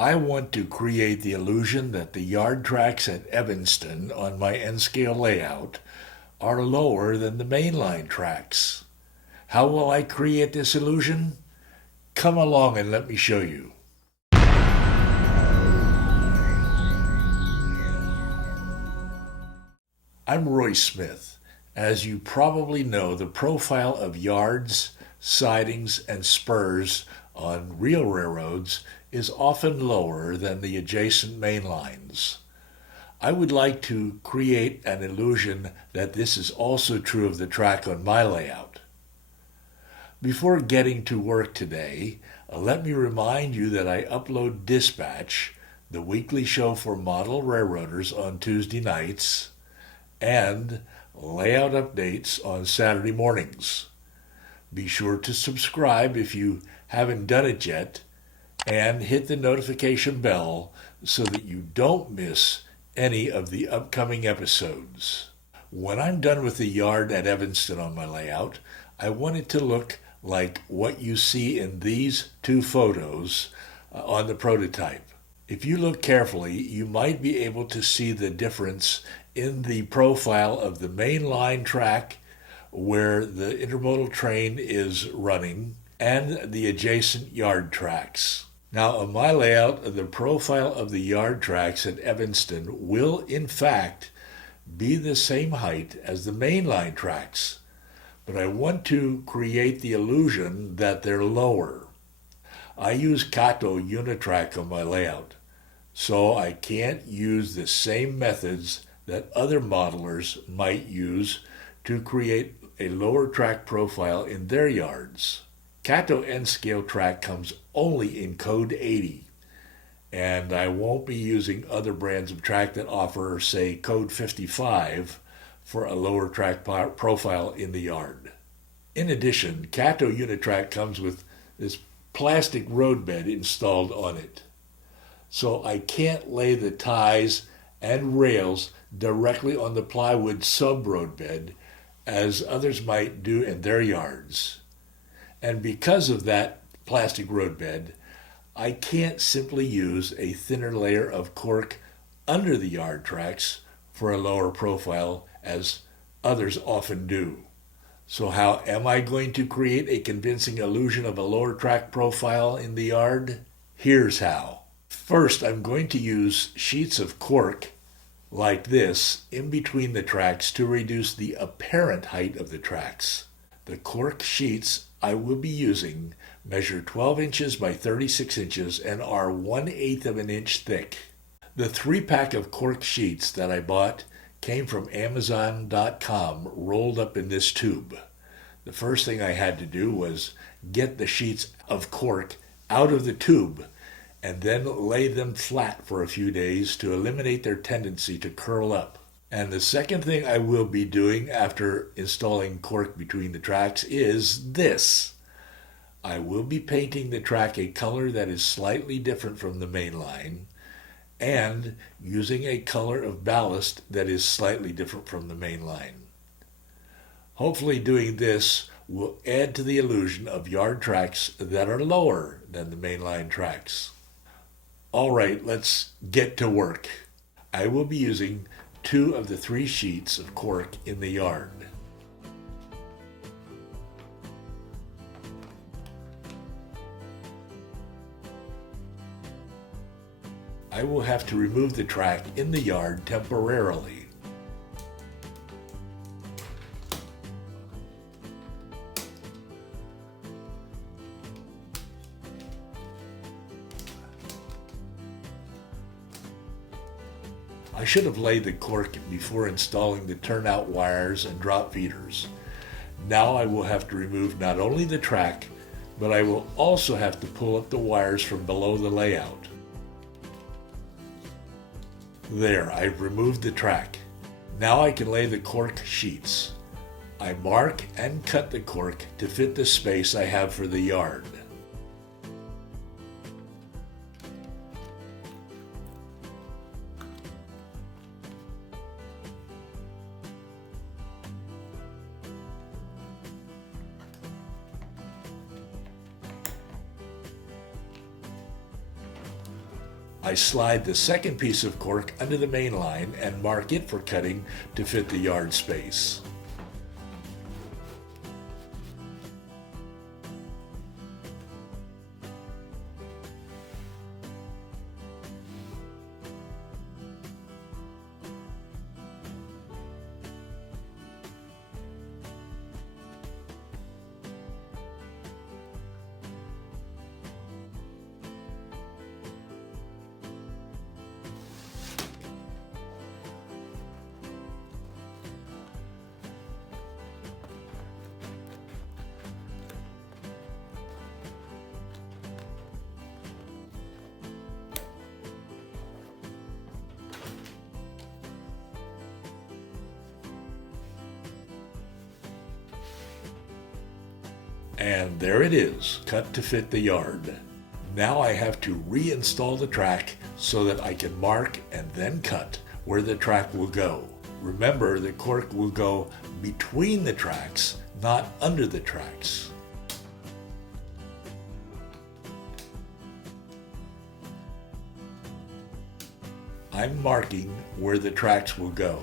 I want to create the illusion that the yard tracks at Evanston on my N-scale layout are lower than the mainline tracks. How will I create this illusion? Come along and let me show you. I'm Roy Smith. As you probably know, the profile of yards, sidings, and spurs on real railroads is often lower than the adjacent main lines. I would like to create an illusion that this is also true of the track on my layout. Before getting to work today, let me remind you that I upload Dispatch, the weekly show for model railroaders, on Tuesday nights, and layout updates on Saturday mornings. Be sure to subscribe if you haven't done it yet, and hit the notification bell so that you don't miss any of the upcoming episodes. When I'm done with the yard at Evanston on my layout, I want it to look like what you see in these two photos on the prototype. If you look carefully, you might be able to see the difference in the profile of the main line track where the intermodal train is running and the adjacent yard tracks. Now, on my layout, the profile of the yard tracks at Evanston will, in fact, be the same height as the mainline tracks, but I want to create the illusion that they're lower. I use Kato Unitrack on my layout, so I can't use the same methods that other modelers might use to create a lower track profile in their yards. Kato N-scale track comes only in code 80, and I won't be using other brands of track that offer, say, code 55 for a lower track profile in the yard. In addition, Kato Unitrack comes with this plastic roadbed installed on it, so I can't lay the ties and rails directly on the plywood sub-roadbed as others might do in their yards. And because of that plastic roadbed, I can't simply use a thinner layer of cork under the yard tracks for a lower profile as others often do. So how am I going to create a convincing illusion of a lower track profile in the yard? Here's how. First, I'm going to use sheets of cork like this in between the tracks to reduce the apparent height of the tracks. The cork sheets I will be using measure 12 inches by 36 inches and are 1/8 of an inch thick. The 3-pack of cork sheets that I bought came from Amazon.com rolled up in this tube. The first thing I had to do was get the sheets of cork out of the tube and then lay them flat for a few days to eliminate their tendency to curl up. And the second thing I will be doing after installing cork between the tracks is this. I will be painting the track a color that is slightly different from the main line and using a color of ballast that is slightly different from the main line. Hopefully doing this will add to the illusion of yard tracks that are lower than the main line tracks. All right, let's get to work. I will be using 2 of the 3 sheets of cork in the yard. I will have to remove the track in the yard temporarily. I should have laid the cork before installing the turnout wires and drop feeders. Now I will have to remove not only the track, but I will also have to pull up the wires from below the layout. There, I've removed the track. Now I can lay the cork sheets. I mark and cut the cork to fit the space I have for the yard. I slide the second piece of cork under the main line and mark it for cutting to fit the yard space. And there it is, cut to fit the yard. Now I have to reinstall the track so that I can mark and then cut where the track will go. Remember, the cork will go between the tracks, not under the tracks. I'm marking where the tracks will go.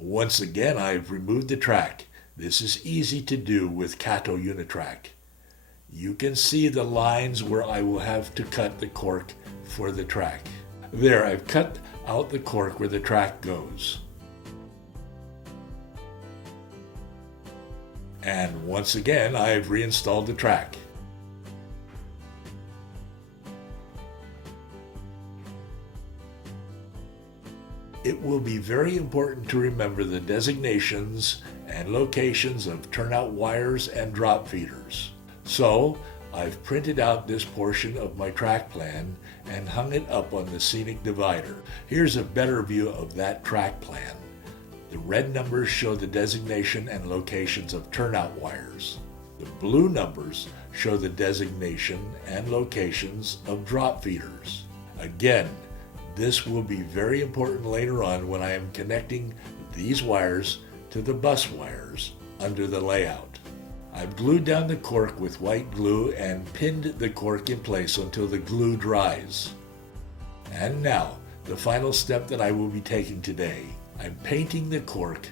Once again, I've removed the track. This is easy to do with Cato Unitrack. You can see the lines where I will have to cut the cork for the track. There, I've cut out the cork where the track goes. And once again, I've reinstalled the track. It will be very important to remember the designations and locations of turnout wires and drop feeders. So, I've printed out this portion of my track plan and hung it up on the scenic divider. Here's a better view of that track plan. The red numbers show the designation and locations of turnout wires. The blue numbers show the designation and locations of drop feeders. Again, this will be very important later on when I am connecting these wires to the bus wires under the layout. I've glued down the cork with white glue and pinned the cork in place until the glue dries. And now, the final step that I will be taking today. I'm painting the cork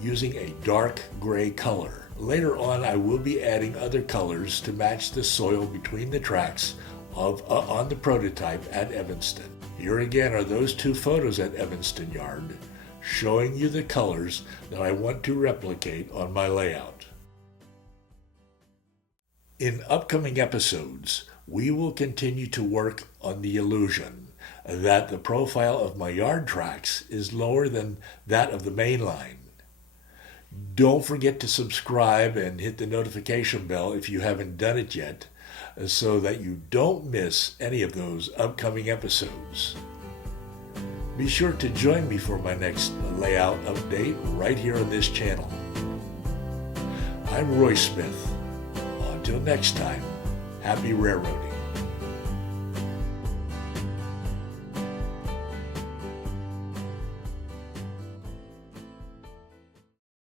using a dark gray color. Later on, I will be adding other colors to match the soil between the tracks on the prototype at Evanston. Here again are those two photos at Evanston Yard, showing you the colors that I want to replicate on my layout. In upcoming episodes, we will continue to work on the illusion that the profile of my yard tracks is lower than that of the main line. Don't forget to subscribe and hit the notification bell if you haven't done it yet, so that you don't miss any of those upcoming episodes. Be sure to join me for my next layout update right here on this channel. I'm Roy Smith. Until next time, happy railroading.